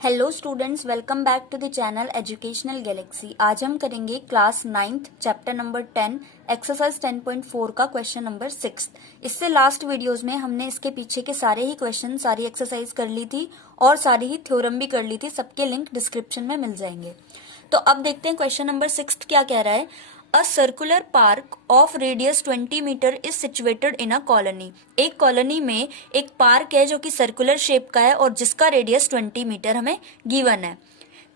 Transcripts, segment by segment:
Hello students, welcome back to the channel Educational Galaxy. आज हम करेंगे class 9th chapter number 10 exercise 10.4 का question number 6। इससे last videos में हमने इसके पीछे के सारे ही क्वेश्चन, सारी एक्सरसाइज कर ली थी और सारी ही थ्योरम भी कर ली थी। सबके लिंक डिस्क्रिप्शन में मिल जाएंगे। तो अब देखते हैं क्वेश्चन नंबर 6 क्या कह रहा है। A circular park of radius 20 meter is situated in a colony. एक कॉलोनी में एक पार्क है जो कि सर्कुलर शेप का है और जिसका रेडियस 20 मीटर हमें गिवन है।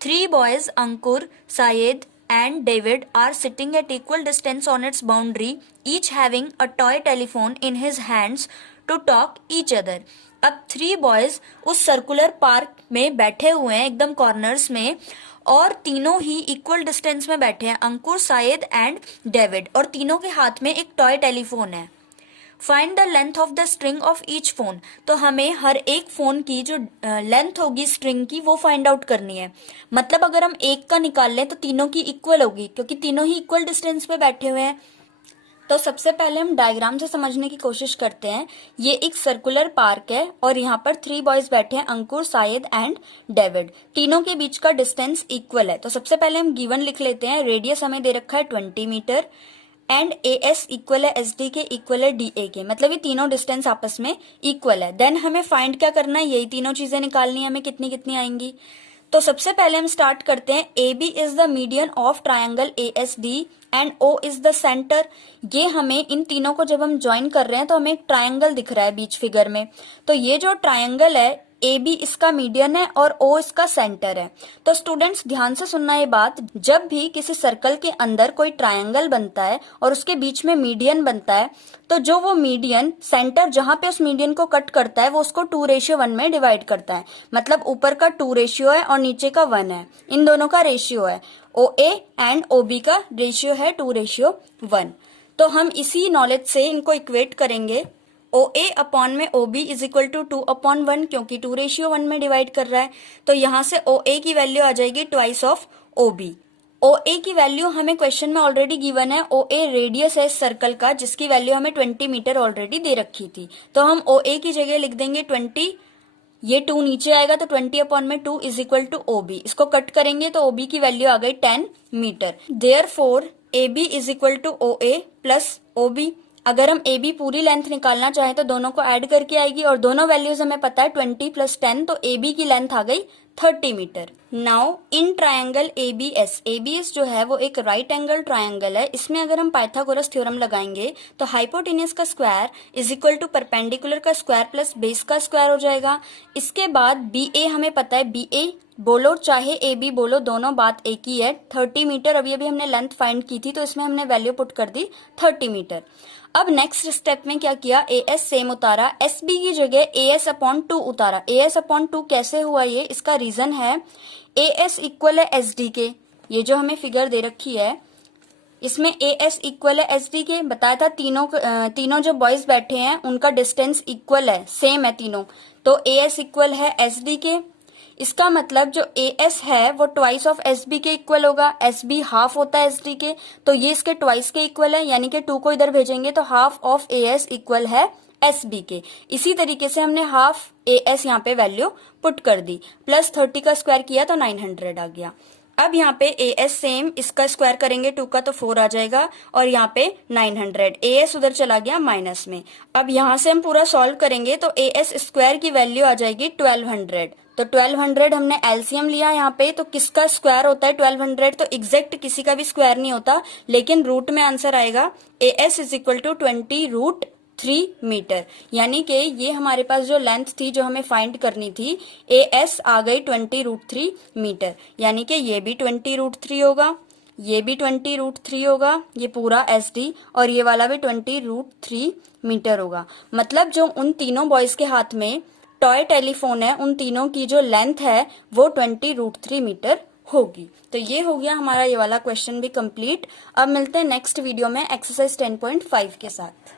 3 boys Ankur, Sayed and David are sitting at equal distance on its boundary, each having a toy telephone in his hands to talk each other. अब 3 बॉयज उस सर्कुलर पार्क में बैठे हुए हैं एकदम कॉर्नर्स में और तीनों ही इक्वल डिस्टेंस में बैठे हैं, अंकुर, सायेद एंड डेविड, और तीनों के हाथ में एक टॉय टेलीफोन है। Find the length of the string of each phone. तो हमें हर एक फोन की जो लेंथ होगी स्ट्रिंग की वो फाइंड आउट करनी है। मतलब अगर हम एक का निकाल लें तो तीनों की इक्वल होगी क्योंकि तीनों ही इक्वल डिस्टेंस पे बैठे हुए हैं। तो सबसे पहले हम डायग्राम से समझने की कोशिश करते हैं। ये एक सर्कुलर पार्क है और यहाँ पर 3 बॉयज बैठे हैं, अंकुर, सायेद एंड डेविड। तीनों के बीच का डिस्टेंस इक्वल है। तो सबसे पहले हम गिवन लिख लेते हैं। रेडियस हमें दे रखा है 20 मीटर एंड एस इक्वल है एस डी के, इक्वल है डी ए के, मतलब ये तीनों डिस्टेंस आपस में इक्वल है। देन हमें फाइंड क्या करना है, यही तीनों चीजें निकालनी है हमें, कितनी कितनी आएंगी। तो सबसे पहले हम स्टार्ट करते हैं। A B is the median of triangle A S D and O is the centre. ये हमें इन तीनों को जब हम ज्वाइन कर रहे हैं तो हमें एक ट्रायंगल दिख रहा है बीच फिगर में। तो ये जो ट्रायंगल है ए बी इसका मीडियन है और ओ इसका सेंटर है। तो स्टूडेंट्स ध्यान से सुनना ये बात, जब भी किसी सर्कल के अंदर कोई ट्रायंगल बनता है और उसके बीच में मीडियन बनता है तो जो वो मीडियन सेंटर जहां पे उस मीडियन को कट करता है वो उसको 2:1 में डिवाइड करता है। मतलब ऊपर का 2 रेशियो है और नीचे का 1 है, इन दोनों का रेशियो है। ओ ए एंड ओ बी का रेशियो है 2:1। तो हम इसी नॉलेज से इनको इक्वेट करेंगे। ओ ए अपॉन में O B is equal to 2/1 क्योंकि 2:1 में डिवाइड कर रहा है। तो यहां से ओ ए की वैल्यू आ जाएगी ट्वाइस ऑफ ओ बी। ओ ए की वैल्यू हमें क्वेश्चन में ऑलरेडी गिवन है। ओ ए रेडियस है इस सर्कल का जिसकी वैल्यू हमें 20 मीटर ऑलरेडी दे रखी थी। तो हम ओ ए की जगह लिख देंगे 20, ये 2 नीचे आएगा तो 20/2 is equal to O B. इसको कट करेंगे तो ओ बी की वैल्यू आ गई 10 meter. Therefore A B is equal to O A plus O B. अगर हम ए बी पूरी लेंथ निकालना चाहें तो दोनों को ऐड करके आएगी और दोनों वैल्यूज हमें पता है 20 + 10, तो ए बी की लेंथ आ गई 30 meter. Now in triangle ABS जो है वो एक राइट एंगल ट्रायंगल है। इसमें अगर हम पाइथागोरस थ्योरम लगाएंगे तो हाइपोटेनस का square is equal to perpendicular का स्क्वायर प्लस बेस का स्क्वायर हो जाएगा। इसके बाद बी ए हमें पता है, बी ए बोलो चाहे ए बी बोलो दोनों बात एक ही है। 30 मीटर अभी अभी हमने लेंथ फाइंड की थी तो इसमें हमने वैल्यू पुट कर दी 30 मीटर। अब नेक्स्ट स्टेप में क्या किया, ए एस सेम उतारा, एस बी की जगह ए एस अपॉन 2 उतारा। ए एस अपॉन 2 कैसे हुआ ये, इसका रीजन है ए एस इक्वल है एस डी के। ये जो हमें फिगर दे रखी है इसमें ए एस इक्वल है एस डी के। बताया था तीनों जो बॉयज बैठे हैं उनका डिस्टेंस इक्वल है, सेम है तीनों। तो ए एस इक्वल है एस डी के। इसका मतलब जो ए एस है वो ट्वाइस ऑफ एस बी के इक्वल होगा। एस बी हाफ होता है एस डी के, तो ये इसके ट्वाइस के इक्वल है, यानी कि 2 को इधर भेजेंगे तो half of A S equal है एस बी के। इसी तरीके से हमने हाफ ए एस यहाँ पे वैल्यू पुट कर दी, प्लस 30 का स्क्वायर किया तो 900 आ गया। अब यहाँ पे ए एस सेम, इसका स्क्वायर करेंगे 2 का तो 4 आ जाएगा और यहाँ पे 900, ए एस उधर चला गया माइनस में। अब यहाँ से हम पूरा सॉल्व करेंगे तो ए एस स्क्वायर की वैल्यू आ जाएगी 1200। तो 1200 हमने एलसीएम लिया यहाँ पे, तो किसका स्क्वायर होता है 1200, तो एग्जैक्ट किसी का भी स्क्वायर नहीं होता लेकिन रूट में आंसर आएगा। A S is equal to 20√3 meter, यानी कि ये हमारे पास जो लेंथ थी जो हमें फाइंड करनी थी ए एस आ गई 20√3 मीटर, यानी कि ये भी 20√3 होगा, ये भी 20√3 होगा, ये पूरा एस डी और ये वाला भी 20√3 मीटर होगा। मतलब जो उन तीनों बॉयज के हाथ में टॉय टेलीफोन है उन तीनों की जो लेंथ है वो 20√3 मीटर होगी। तो ये हो गया हमारा ये वाला क्वेश्चन भी कंप्लीट। अब मिलते हैं नेक्स्ट वीडियो में एक्सरसाइज 10.5 के साथ।